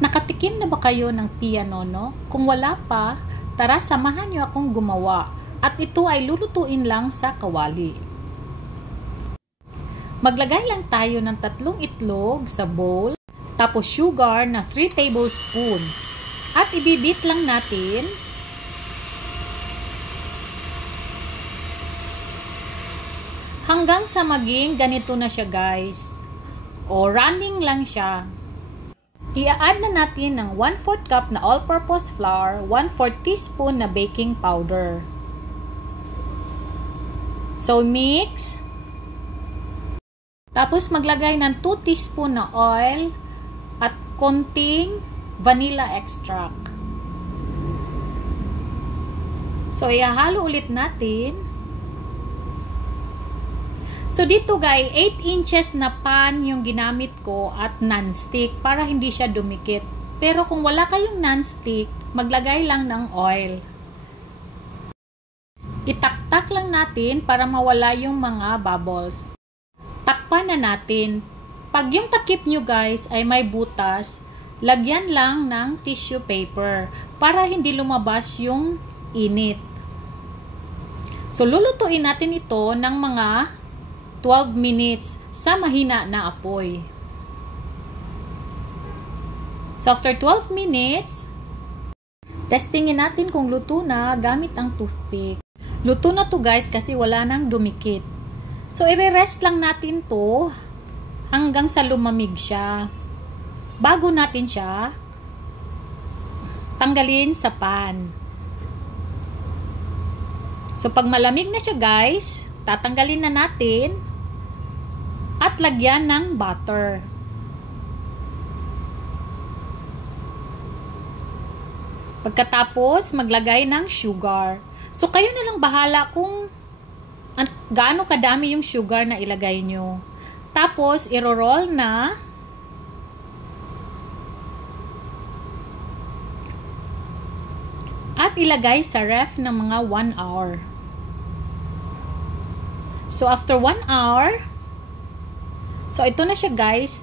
Nakatikim na ba kayo ng pia nono? Kung wala pa, tara samahan niyo akong gumawa. At ito ay lulutuin lang sa kawali. Maglagay lang tayo ng 3 itlog sa bowl, tapos sugar na 3 tablespoon. At ibibit lang natin hanggang sa maging ganito na siya guys. O running lang siya. I-add na natin ng 1/4 cup na all-purpose flour, 1/4 teaspoon na baking powder. So mix. Tapos maglagay ng 2 teaspoon na oil at konting vanilla extract. So ihahalo ulit natin. So dito guys, 8 inches na pan yung ginamit ko at non-stick para hindi siya dumikit. Pero kung wala kayong non-stick, maglagay lang ng oil. Itaktak lang natin para mawala yung mga bubbles. Takpan na natin. Pag yung takip nyo guys ay may butas, lagyan lang ng tissue paper para hindi lumabas yung init. So lulutuin natin ito ng mga 12 minutes sa mahina na apoy. So after 12 minutes, testingin natin kung luto na gamit ang toothpick. Luto na to guys kasi wala nang dumikit. So i-rest lang natin to hanggang sa lumamig siya. Bago natin siya tanggalin sa pan. So pag malamig na siya guys, tatanggalin na natin at lagyan ng butter. Pagkatapos, maglagay ng sugar. So, kayo na lang bahala kung gaano kadami yung sugar na ilagay nyo. Tapos, iro-roll na. At ilagay sa ref ng mga 1 hour. So, after 1 hour, so ito na siya guys.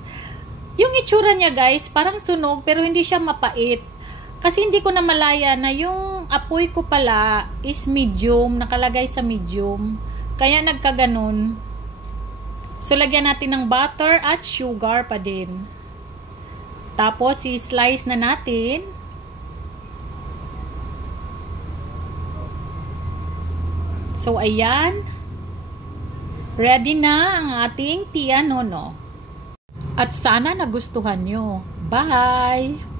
Yung itsura niya guys, parang sunog pero hindi siya mapait. Kasi hindi ko na malaya na yung apoy ko pala is medium, nakalagay sa medium. Kaya nagkaganon. So, lagyan natin ng butter at sugar pa din. Tapos, i-slice na natin. So, ayan. Ready na ang ating pia nono. At sana nagustuhan nyo. Bye!